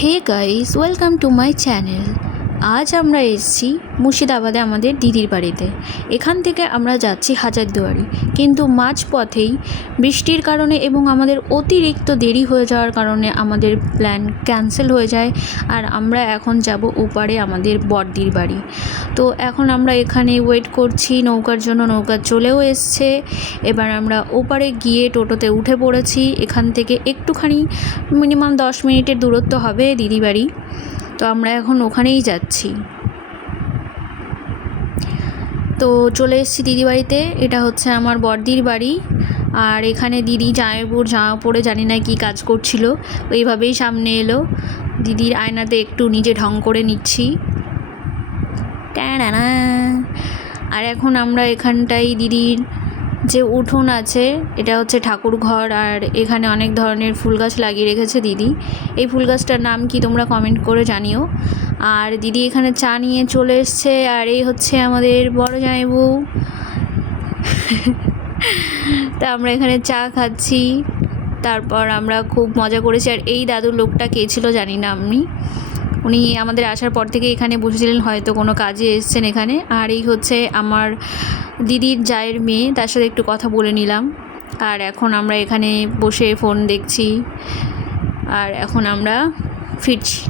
Hey guys, welcome to my channel. আজ আমরা এসেছি মুর্শিদাবাদে আমাদের দিদির বাড়িতে। এখান থেকে আমরা যাচ্ছি হাজারদুয়ারি, কিন্তু মাঝপথেই বৃষ্টির কারণে এবং আমাদের অতিরিক্ত দেরি হয়ে যাওয়ার কারণে আমাদের প্ল্যান ক্যান্সেল হয়ে যায়। আর আমরা এখন যাব ওপারে আমাদের বড়দির বাড়ি। তো এখন আমরা এখানে ওয়েট করছি নৌকার জন্য। নৌকা চলেও এসছে। এবার আমরা ওপারে গিয়ে টোটোতে উঠে পড়েছি। এখান থেকে একটুখানি মিনিমাম 10 মিনিটের দূরত্ব হবে দিদি বাড়ি। তো আমরা এখন ওখানেই যাচ্ছি। তো চলে এসেছি দিদি বাড়িতে। এটা হচ্ছে আমার বড়দির বাড়ি। আর এখানে দিদি জামাইবাবুর জামা পরে জানি না কি কাজ করছিল, ওইভাবেই সামনে এলো। দিদির আয়নাতে একটু নিজে ঢং করে নিচ্ছি। ট্যানানা। আর এখন আমরা এখানটাই দিদির যে উঠোন আছে, এটা হচ্ছে ঠাকুর ঘর। আর এখানে অনেক ধরনের ফুল গাছ লাগিয়ে রেখেছে দিদি। এই ফুল গাছটার নাম কি তোমরা কমেন্ট করে জানিও। আর দিদি এখানে চা নিয়ে চলে এসছে। আর এই হচ্ছে আমাদের বড় জামাইবু। তা আমরা এখানে চা খাচ্ছি, তারপর আমরা খুব মজা করেছি। আর এই দাদু লোকটা কে ছিল জানি না আমি, উনি আমাদের আসার পর থেকে এখানে বসেছিলেন, হয়তো কোনো কাজে এসছেন এখানে। আর এই হচ্ছে আমার দিদির জায়ের মেয়ে, তার সাথে একটু কথা বলে নিলাম। আর এখন আমরা এখানে বসে ফোন দেখছি। আর এখন আমরা ফিরছি।